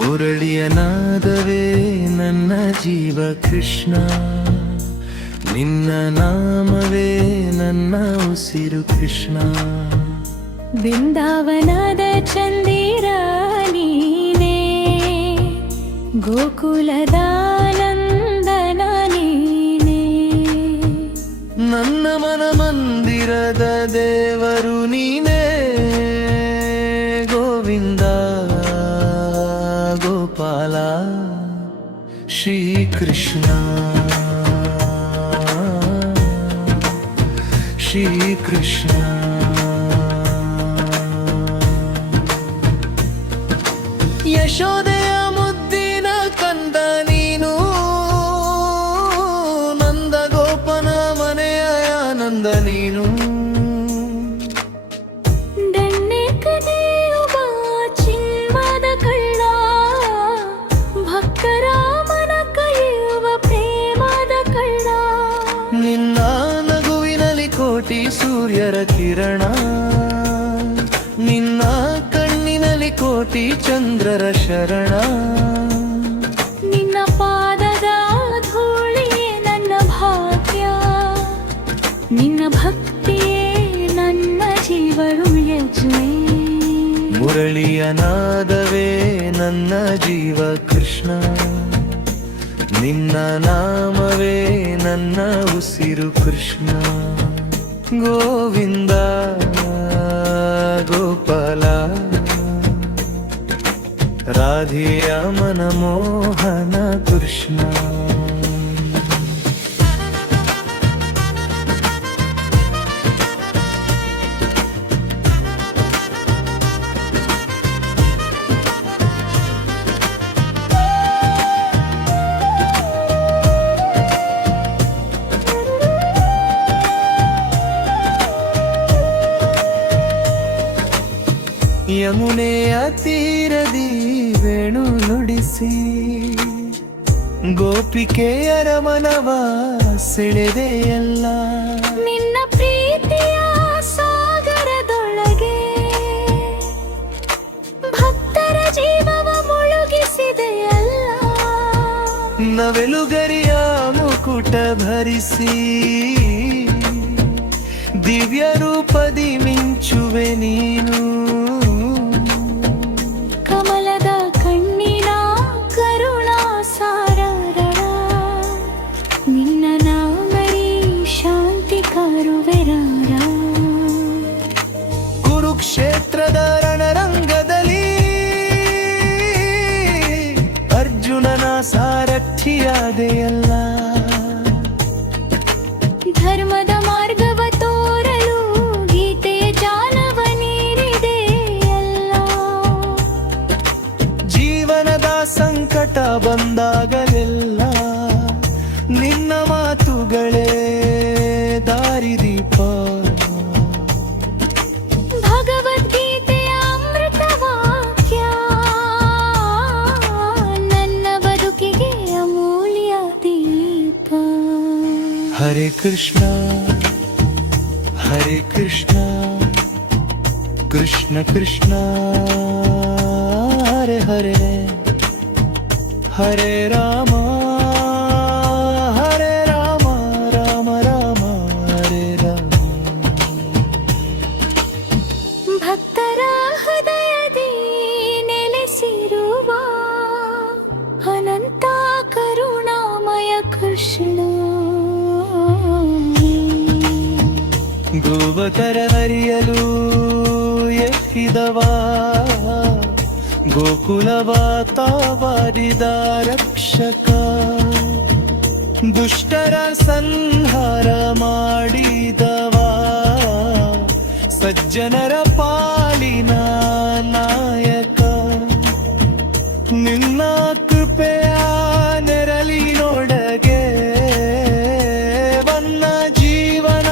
ಮುರಳಿಯ ನಾದವೇ ನನ್ನ ಜೀವ ಕೃಷ್ಣ, ನಿನ್ನ ನಾಮವೇ ನನ್ನ ಉಸಿರು ಕೃಷ್ಣ. ಬೃಂದಾವನದ ಚಂದಿರ ನೀನೇ, ಗೋಕುಲದ ನಂದನ ನೀನೇ, ನನ್ನ ಮನ ಮಂದಿರದ ದೇವರು ನೀನೇ. ಗೋವಿಂದ ಗೋಪಾಲ ಶ್ರೀ ಕೃಷ್ಣ ಶ್ರೀ ಕೃಷ್ಣ. ಯಶೋದೆಯ ಮುದ್ದಿನ ಕಂದ ನೀನು, ನಂದ ಗೋಪನ ಮನೆಯ ಆನಂದ ನೀನು. ದಣ್ಣೆ ಕದಿಯುವ ಚಿನ್ನದ ಕಳ್ಳ, ಭಕ್ತರಾಮನ ಕೈಯುವ ಪ್ರೇಮದ ಕಳ್ಳ. ನಿನ್ನ ನಗುವಿನಲ್ಲಿ ಕೋಟಿ ಸೂರ್ಯರ ಕಿರಣ, ನಿನ್ನ ಕಣ್ಣಿನಲ್ಲಿ ಕೋಟಿ ಚಂದ್ರರ ಶರಣ. ನಿನ್ನ ಪಾದದ ಧೂಳಿಯೇ ನನ್ನ ಭಾಗ್ಯ, ನಿನ್ನ ಭಕ್ತಿಯೇ ನನ್ನ ಜೀವನು ಯಜ್ಞೆ. ಮುರಳಿಯ ನಾದವೇ ನನ್ನ ಜೀವ ಕೃಷ್ಣ, ನಿನ್ನ ನಾಮವೇ ನನ್ನ ಉಸಿರು ಕೃಷ್ಣ. ಗೋವಿಂದ ಗೋಪಾಲ ರಾಧೆಯ ಮನಮೋಹನ ಕೃಷ್ಣ. ಯಮುನೆಯ ತೀರದಿ ವೇಣು ನುಡಿಸಿ, ಗೋಪಿಕೆಯರ ಮನವ ಸೆಳೆದೆಯಲ್ಲ. ನಿನ್ನ ಪ್ರೀತಿಯ ಸಾಗರದೊಳಗೆ ಭಕ್ತರ ಜೀವವ ಮುಳುಗಿಸಿದೆಯಲ್ಲ. ನವೆಲುಗರಿಯ ಮುಕುಟ ಭರಿಸಿ, ದಿವ್ಯ ರೂಪದಿ ಮಿಂಚುವೆ ನೀನು. ಕಮಲದ ಕಣ್ಣಿನ ಕರುಣಾ ಸಾರರ, ನಿನ್ನ ನಾಮರಿ ಶಾಂತಿ ಕಾರುವೆರಾರ. ಕುರುಕ್ಷೇತ್ರದ ರಣರಂಗದಲ್ಲಿ ಅರ್ಜುನನ ಸಾರಥಿಯಾದೆಯಲ್ಲ. ಧರ್ಮದ ಮಾರ್ಗವ ತೋರಲು ಗೀತೆಯ ಜಾಲವ ನೀಡಿದೆಯಲ್ಲ. ಜೀವನದ ಸಂಕಟ ಬಂದಾಗಲೆಲ್ಲ ನಿನ್ನ ಮಾತುಗಳೇ ದಾರಿದೀಪ. ಭಗವದ್ಗೀತೆಯ ಅಮೃತ ವಾಕ್ಯ ನನ್ನ ಬದುಕಿಗೆ ಅಮೂಲ್ಯ ದೀಪ. ಹರೇ ಕೃಷ್ಣ ಹರೇ ಕೃಷ್ಣ, ಕೃಷ್ಣ ಕೃಷ್ಣ ಹರೇ ಹರೇ, ಹರೇ ರಾಮ ಹರೇ ರಾಮ, ರಾಮ ರಾಮ ಹರೇ ರಾಮ. ಭಕ್ತರ ಹೃದಯದಿ ನೆಲೆಸಿರುವ ಅನಂತ ಕರುಣಾಮಯ ಕೃಷ್ಣ. ಗೋವಕರ ಹರಿಯಲು ಎತ್ತಿದವಾ, ಗೋಕುಲವ ತಾವಾರಿದ ರಕ್ಷಕ. ದುಷ್ಟರ ಸಂಹಾರ ಮಾಡಿದವ ಸಜ್ಜನರ ಪಾಲಿನ ನಾಯಕ ನಿನ್ನ ಕೃಪೆಯ ನೆರಳಿನೊಳಗೆ ವನ್ನ ಜೀವನ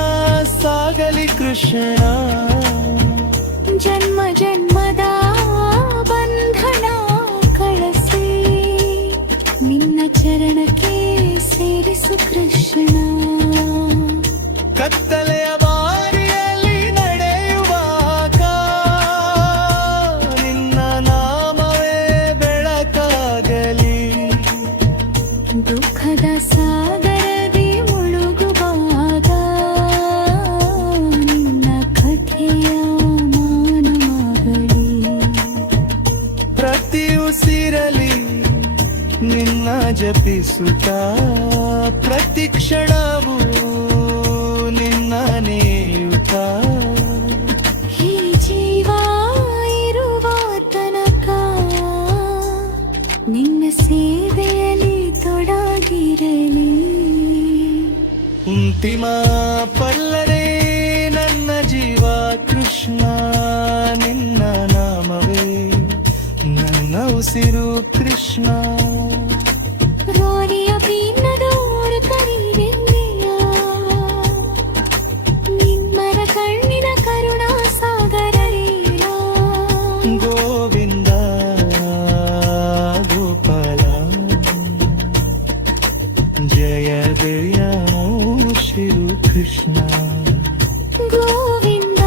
ಸಾಗಲಿ ಕೃಷ್ಣ ಜನ್ಮ ಜನ್ಮದ ಬಂಧನ ಕಳಸಿ ನಿನ್ನ ಚರಣಕ್ಕೆ ಸೇರಿಸು ಕೃಷ್ಣ ಕತ್ತಲೆಯ ಬಾರಿಯಲ್ಲಿ ನಡೆಯುವಾಗ ನಿನ್ನ ನಾಮವೇ ಬೆಳಕಾಗಲಿ ದುಃಖದ ಸಾಗರದಿ ಮುಳುಗುವಾಗ ನಿನ್ನ ಕಥೆಯ ಮಾನವಾಗಲಿ ಪ್ರತಿ ಉಸಿರಲಿ ನಿನ್ನ ಜಪಿಸುತ್ತ ಪ್ರತಿ ಕ್ಷಣವೂ ನಿನ್ನ ನೇಯುತ್ತ ಈ ಜೀವ ಇರುವ ತನಕ ನಿನ್ನ ಸೇವೆಯಲ್ಲಿ ತೊಡಗಿರಲಿ ಅಂತಿಮ ಪಲ್ಲರೆ ನನ್ನ ಜೀವ ಕೃಷ್ಣ ನಿನ್ನ ನಾಮವೇ ನನ್ನ ಉಸಿರು ಕೃಷ್ಣ ರೋರಿಯ ಭಿನ್ನದೋರು ಕರೀರೆಂದೆಯ ನಿಮ್ಮರ ಕಣ್ಣಿನ ಕರುಣಾ ಸಾಗರರೇನ ಗೋವಿಂದ ಗೋಪಾಲ ಜಯ ಜಯ ಶ್ರೀ ಕೃಷ್ಣ ಗೋವಿಂದ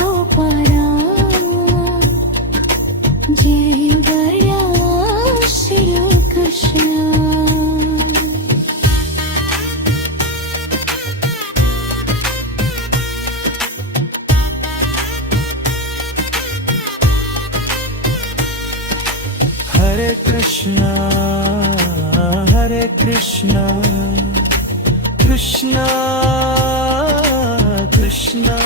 ಗೋಪಾಲ ಜಯ ಜಯ Shri Krishna Hare Krishna, Hare Krishna, Krishna Krishna